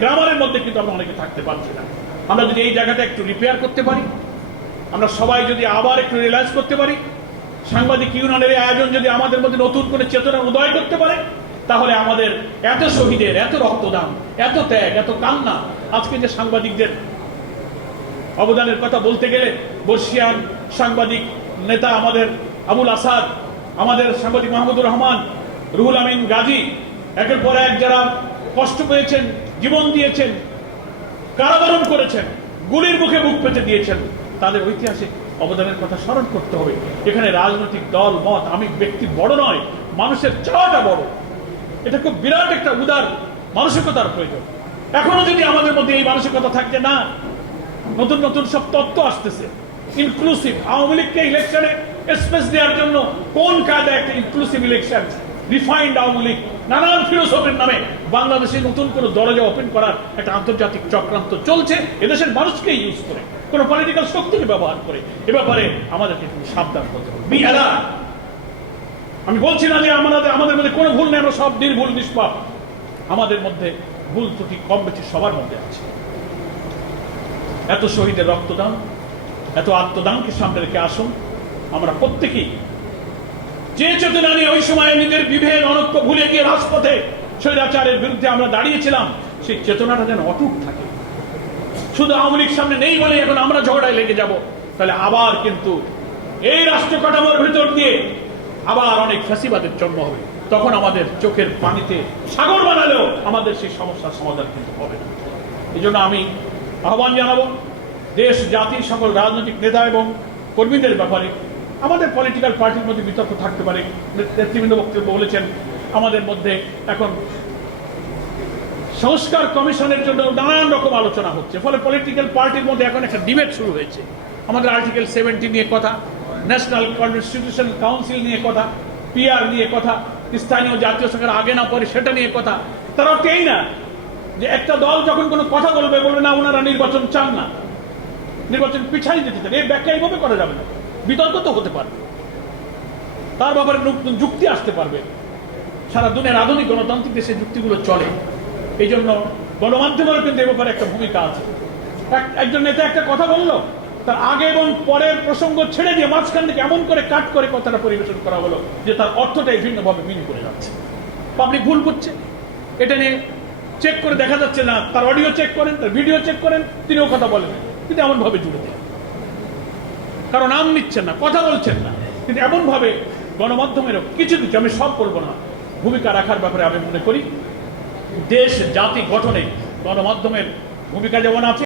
গ্রামারের মধ্যে কিন্তু আমরা অনেকে থাকতে পারছি না। আমরা যদি এই জায়গাটা একটু রিপেয়ার করতে পারি, আমরা সবাই যদি আবার একটু রিয়েলাইজ করতে পারি, সাংবাদিক ইউনিয়নের আয়োজন যদি আমাদের মধ্যে নতুন করে চেতনা উদয় করতে পারে, তাহলে আমাদের এত শহীদের, এত রক্তদান, এত ত্যাগ, এত কান্না, আজকে যে সাংবাদিকদের অবদানের কথা বলতে গেলে বর্ষিয়ান সাংবাদিক নেতা আমাদের আবুল আসাদ, আমাদের সাংবাদিক মাহমুদুর রহমান, রুহুল আমিন গাজী, একের পর এক যারা কষ্ট পেয়েছেন, জীবন দিয়েছেন, কারাবরণ করেছেন, গুলির মুখে বুক পেতে দিয়েছেন, তাদের ঐতিহাসিক অবদানের কথা স্মরণ করতে হবে। এখানে রাজনৈতিক দল মত আমি ব্যক্তি বড় নয়, মানুষের চাওয়াটা বড়। এটা খুব বিরাট একটা উদার মানসিকতার প্রয়োজন। এখনো যদি আমাদের মধ্যে এই মানসিকতা থাকে না, নতুন নতুন সব তত্ত্ব আসতেছে ইনক্লুসিভ, আওয়ামী লীগকে ইলেকশনে স্পেস দেওয়ার জন্য কোন কায়দা একটা inclusive election, refined Awami League, নানান ফিলোসফির নামে বাংলাদেশে নতুন করে দরজা ওপেন করার একটা আন্তর্জাতিক চক্রান্ত চলছে, এদেশের মানুষকে ইউজ করে, কোন পলিটিক্যাল শক্তিকে ব্যবহার করে। এ ব্যাপারে আমাদেরকে সাবধান হতে হবে। Be alert. আমি বলছি না যে আমাদের মধ্যে কোনো ভুল নেই, আমরা সব নির্ভুল নিষ্পাপ। আমাদের মধ্যে ভুল ত্রুটি কম বেশি সবার মধ্যে আছে। এত শহীদের রক্তদান, এত আত্মদানকে সামনে রেখে আসুন আমরা প্রত্যেকেই যে চেতনা নিয়ে ওই সময় নিজের বিভেদ অনৈক্য ভুলে গিয়ে রাজপথে স্বৈরাচারের বিরুদ্ধে আমরা দাঁড়িয়েছিলাম, সেই চেতনাটা যেন অটুট থাকে। শুধু আওয়ামী লীগ সামনে নেই বলে এখন আমরা ঝগড়ায় লেগে যাব, তাহলে আবার কিন্তু এই রাষ্ট্র কাঠামোর ভিতর দিয়ে আবার অনেক ফ্যাসিবাদের জন্ম হবে। তখন আমাদের চোখের পানিতে সাগর বানালেও আমাদের সেই সমস্যার সমাধান কিন্তু হবে না। এই জন্য আমি আহ্বান জানাবো দেশ, জাতি, সকল রাজনৈতিক নেতা এবং কর্মীদের ব্যাপারে। আমাদের পলিটিক্যাল পার্টির মধ্যে বিতর্ক থাকতে পারে, নেতৃবৃন্দ বক্তব্য বলেছেন, আমাদের মধ্যে এখন সংস্কার কমিশনের জন্য নানান রকম আলোচনা হচ্ছে, ফলে পলিটিক্যাল পার্টির মধ্যে এখন একটা ডিবেট শুরু হয়েছে। আমাদের আর্টিকেল 70 নিয়ে কথা, ন্যাশনাল কনস্টিটিউশনাল কাউন্সিল নিয়ে কথা, পিআর নিয়ে কথা, স্থানীয় জাতীয় সরকার আগে না পরে সেটা নিয়ে কথা। তার অর্থ এই না যে একটা দল যখন কোনো কথা বলবে না ওনারা নির্বাচন চান না, নির্বাচন পিছাই যেতে চান, এর ব্যাখ্যা এইভাবে করা যাবে না। বিতর্ক তো হতে পারবে, তার ব্যাপারে নতুন যুক্তি আসতে পারবে। সারা দুনিয়ার আধুনিক গণতান্ত্রিক দেশে যুক্তিগুলো চলে। এই জন্য গণমাধ্যমেরও কিন্তু এ ব্যাপারে একটা ভূমিকা আছে। একজন নেতা একটা কথা বললো, তার আগে এবং পরের প্রসঙ্গ ছেড়ে দিয়ে মাঝখান থেকে এমন করে কাট করে কথাটা পরিবেশন করা হলো যে তার অর্থটাই ভিন্নভাবে মিন করে যাচ্ছে। পাবলিক ভুল করছে, এটা নিয়ে চেক করে দেখা যাচ্ছে না, তার অডিও চেক করেন, তার ভিডিও চেক করেন, তিনিও কথা বলেন, কিন্তু এমন ভাবে জুড়ে দেন, কারণ নাম নিচ্ছেন না, কথা বলছেন না, কিন্তু এমন ভাবে গণমাধ্যমেরও কিছু কিছু, আমি সব বলবো না, ভূমিকা রাখার ব্যাপারে আমি মনে করি দেশ জাতি গঠনে গণমাধ্যমের ভূমিকা যেমন আছে।